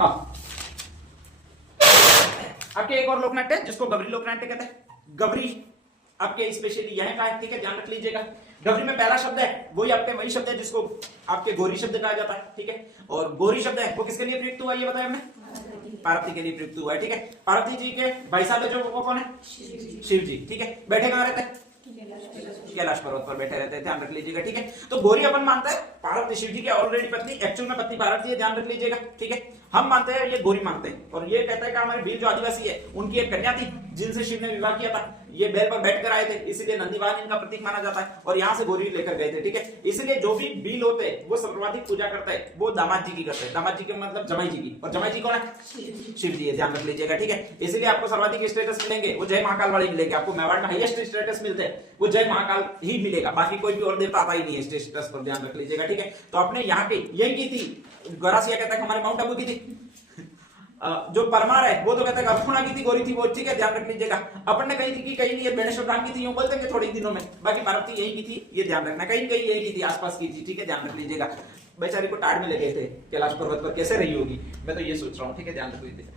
हाँ, आपके एक और लोकनाट्य है जिसको गबरी लोकनाट्य कहते हैं। गबरी आपके स्पेशली यह का है, ठीक है, ध्यान रख लीजिएगा। गबरी में पहला शब्द है वही आपके वही शब्द है जिसको आपके गोरी शब्द कहा जाता है, ठीक है। और गोरी शब्द है वो किसके लिए प्रयुक्त हुआ ये बताया हमने, पार्वती के लिए प्रयुक्त हुआ है, ठीक है। पार्वती जी के भाई साहब जो वो कौन है, शिव जी, ठीक है। बैठे कहां रहते हैं, कैलाश पर्वत पर बैठे रहते हैं, ध्यान रख लीजिएगा, ठीक है। तो गौरी अपन मानते हैं पार्वती शिव जी की ऑलरेडी पत्नी, एक्चुअल में पत्नी पार्वती है, ध्यान रख लीजिएगा, ठीक है। हम मानते हैं ये गौरी मानते हैं, और ये कहता है कि हमारे भील जो आदिवासी है उनकी एक कन्या थी जिनसे शिव ने विवाह किया था। ये बैल पर बैठकर आए थे, इसीलिए नंदीवाहन इनका प्रतीक माना जाता है, और यहाँ से गौरी लेकर गए थे, ठीक है। इसलिए जो भी भील होते हैं वो सर्वाधिक पूजा करते हैं वो दामाद जी की करते हैं। दामाद जी के मतलब जमाई जी की, और जमाई जी कौन है, शिव जी है, ध्यान रख लीजिएगा, ठीक है। इसलिए आपको सर्वाधिक स्टेटस मिलेंगे वो जय महाकाल वाले मिलेंगे। आपको मेवाड़ में हाईएस्ट स्टेटस मिलते हैं वो जय महाकाल ही मिलेगा, बाकी कोई भी और देवता आता ही नहीं है स्टेटस पर, ध्यान रख लीजिएगा, ठीक है। तो अपने यहाँ पे यही की थी, गौरासिया कहता है हमारे माउंट आबू की थी। जो परमार है वो तो कहता है अर्थुणा की थी, गौरी थी वो, ठीक है, ध्यान रख लीजिएगा। अपन ने कही थी कि कहीं नहीं है बेणेश्वर धाम की थी, यूं बोलते हैं थोड़े दिनों में, बाकी पार्वती यही की थी, ये ध्यान रखना, कहीं कहीं यही की थी, आसपास की थी, ठीक है, ध्यान रख लीजिएगा। बेचारी को टाड़ में लगे थे कैलाश पर्वत पर, कैसे रही होगी मैं तो ये सोच रहा हूँ, ठीक है, ध्यान रख लीजिएगा।